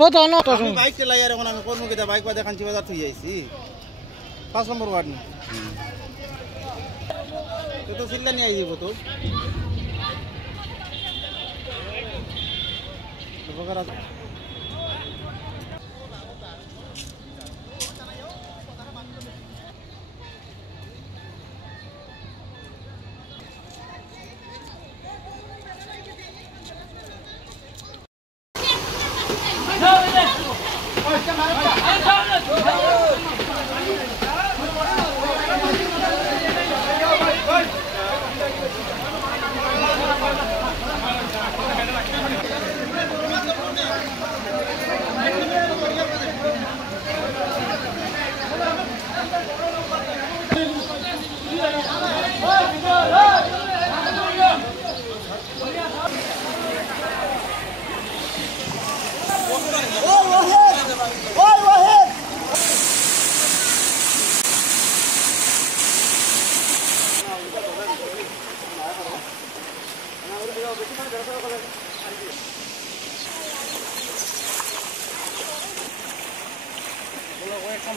হতো না তো আমি বাইক চালাই আর এখন আমি করবো কিটা বাইক বাদে কাঞ্চি বাজার থুই আইছি 5 নম্বর ওয়ার্ড নি তো সিল্লা নিয়ে আইব তো বগরা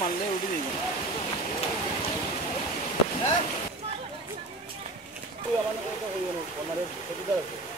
মানলে উঠে যাবে হ্যাঁ তুই আমার কথা হইও না আমারে ক্ষতিটা আছে